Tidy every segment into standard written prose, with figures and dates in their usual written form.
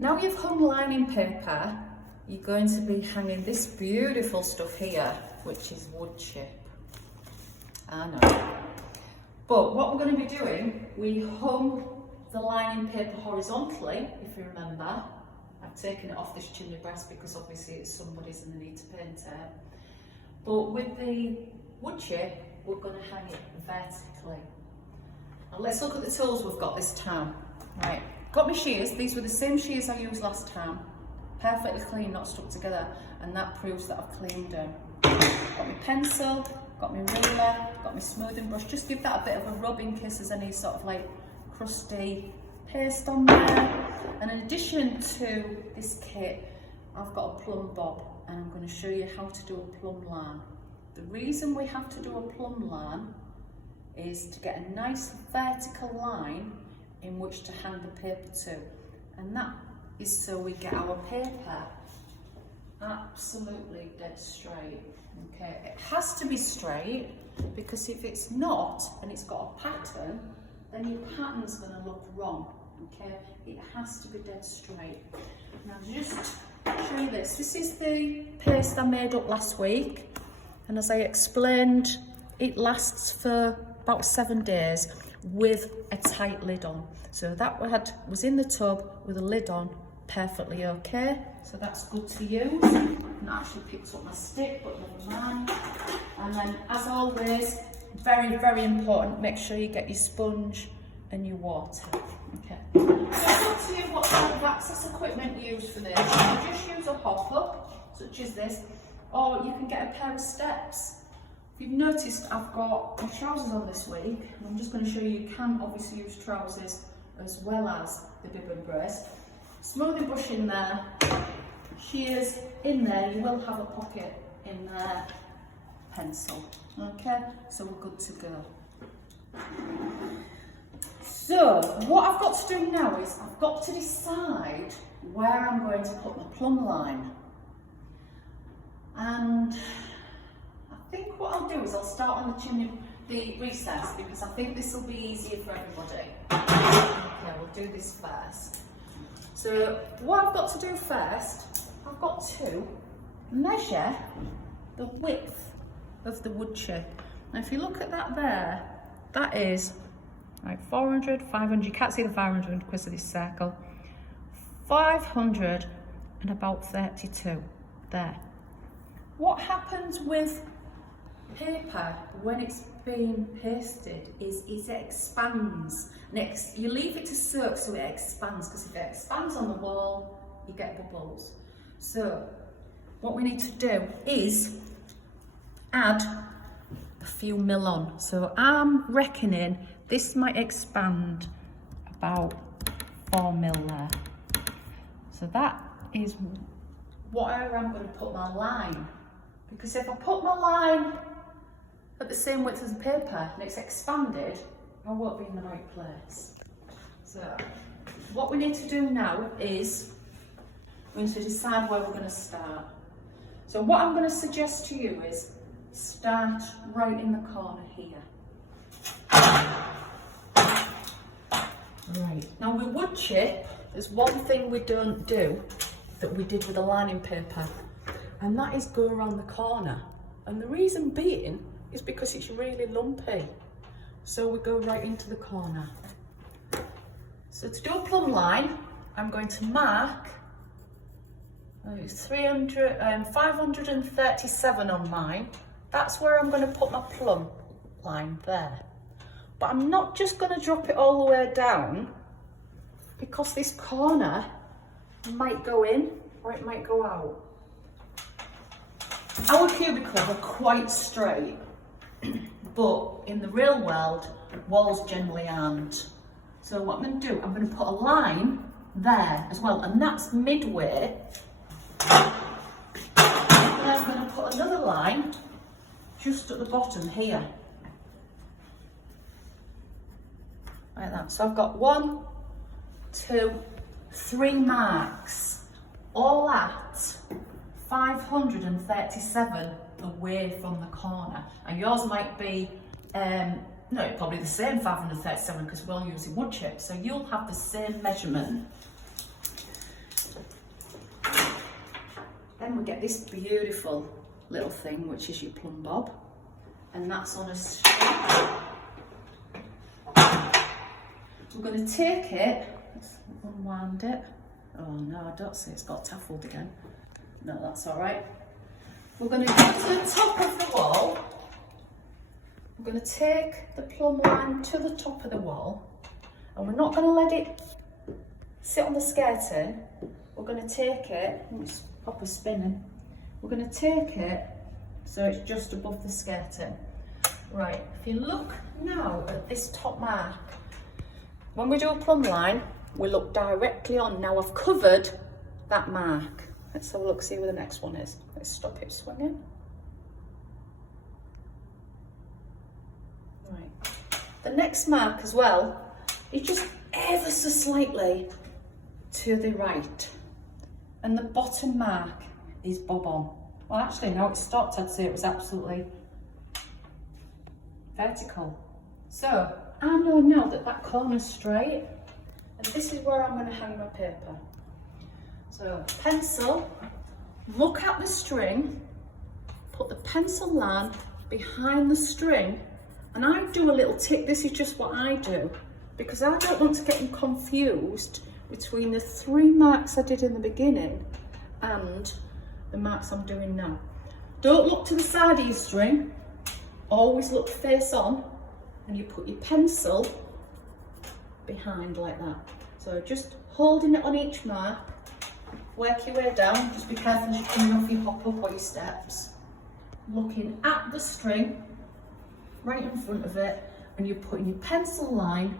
Now you've hung lining paper, you're going to be hanging this beautiful stuff here, which is wood chip. I know. But what we're going to be doing, we hung the lining paper horizontally, if you remember. I've taken it off this chimney breast because obviously it's somebody's and they need to paint it. But with the wood chip, we're going to hang it vertically. Now let's look at the tools we've got this time. Right, got my shears. These were the same shears I used last time. Perfectly clean, not stuck together, and that proves that I've cleaned them. Got my pencil, got my ruler, got my smoothing brush. Just give that a bit of a rub in case there's any sort of like crusty paste on there. And in addition to this kit, I've got a plumb bob, and I'm going to show you how to do a plumb line. The reason we have to do a plumb line is to get a nice vertical line in which to hang the paper to, and that is so we get our paper absolutely dead straight. Okay, it has to be straight, because if it's not and it's got a pattern, then your pattern's going to look wrong. Okay, it has to be dead straight. Now just show you this. This is the paste I made up last week, and as I explained, it lasts for about 7 days with a tight lid on. So that was in the tub with a lid on, perfectly okay. So that's good to use. And I actually picked up my stick, but never mind. And then, as always, very, very important, make sure you get your sponge and your water. Okay. So it's up to you what kind of access equipment you use for this. You can just use a hopper, such as this, or you can get a pair of steps. If you've noticed, I've got my trousers on this week, and I'm just going to show you can obviously use trousers as well as the bib and brace. Smoothing brush in there, shears in there, you will have a pocket in there, pencil. Okay, so we're good to go. So what I've got to do now is I've got to decide where I'm going to put my plumb line. And I think what I'll do is I'll start on the chimney, the recess, because I think this will be easier for everybody. Okay, we'll do this first. So what I've got to do first, I've got to measure the width of the wood chip. Now if you look at that there, that is like 400, 500, you can't see the 500 because of this circle. 500 and about 32 there. What happens with paper when it's being pasted is it expands. Next, you leave it to soak so it expands, because if it expands on the wall, you get bubbles. So what we need to do is add a few mil on. So I'm reckoning this might expand about 4 mil there. So that is where I'm going to put my line. Because if I put my line at the same width as the paper and it's expanded, I won't be in the right place. So what we need to do now is we need to decide where we're going to start. So what I'm going to suggest to you is start right in the corner here. Right, now with wood chip, there's one thing we don't do that we did with the lining paper, and that is go around the corner. And the reason being is because it's really lumpy. So we go right into the corner. So to do a plumb line, I'm going to mark 537 on mine. That's where I'm going to put my plumb line there. But I'm not just going to drop it all the way down, because this corner might go in or it might go out. Our cubicles are quite straight, but in the real world, walls generally aren't. So what I'm going to do, I'm going to put a line there as well, and that's midway. And I'm going to put another line just at the bottom here. Like that. So I've got 1, 2, 3 marks, all at 537 away from the corner. And yours might be, no, probably the same 537 because we're all using wood chip. So you'll have the same measurement. then we get this beautiful little thing, which is your plumb bob, and that's on a string. We're going to take it, let's unwind it. Oh no, I don't see it's got taffled again. No, that's all right. We're going to go to the top of the wall. We're going to take the plumb line to the top of the wall, and we're not going to let it sit on the skirting. We're going to take it, it's proper spinning. We're going to take it so it's just above the skirting. Right, if you look now at this top mark, when we do a plumb line, we look directly on. Now I've covered that mark. Let's have a look, see where the next one is. Let's stop it swinging. Right. The next mark as well is just ever so slightly to the right. And the bottom mark is bob on. Well, actually, now it's stopped, I'd say it was absolutely vertical. So I know now that that corner's straight, and this is where I'm going to hang my paper. So pencil, look at the string, put the pencil line behind the string, and I do a little tick. This is just what I do, because I don't want to get them confused between the 3 marks I did in the beginning and the marks I'm doing now. Don't look to the side of your string, always look face on, and you put your pencil behind like that. So just holding it on each mark, work your way down, just be careful as you're coming off your hop up or your steps. Looking at the string, right in front of it, and you're putting your pencil line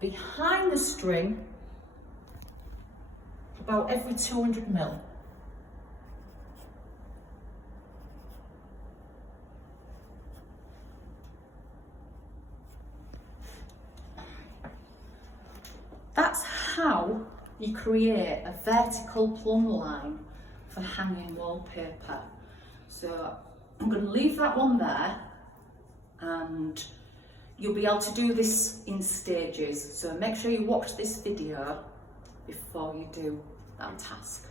behind the string about every 200 mil. That's how you create a vertical plumb line for hanging wallpaper. So I'm going to leave that one there, and you'll be able to do this in stages. So make sure you watch this video before you do that task.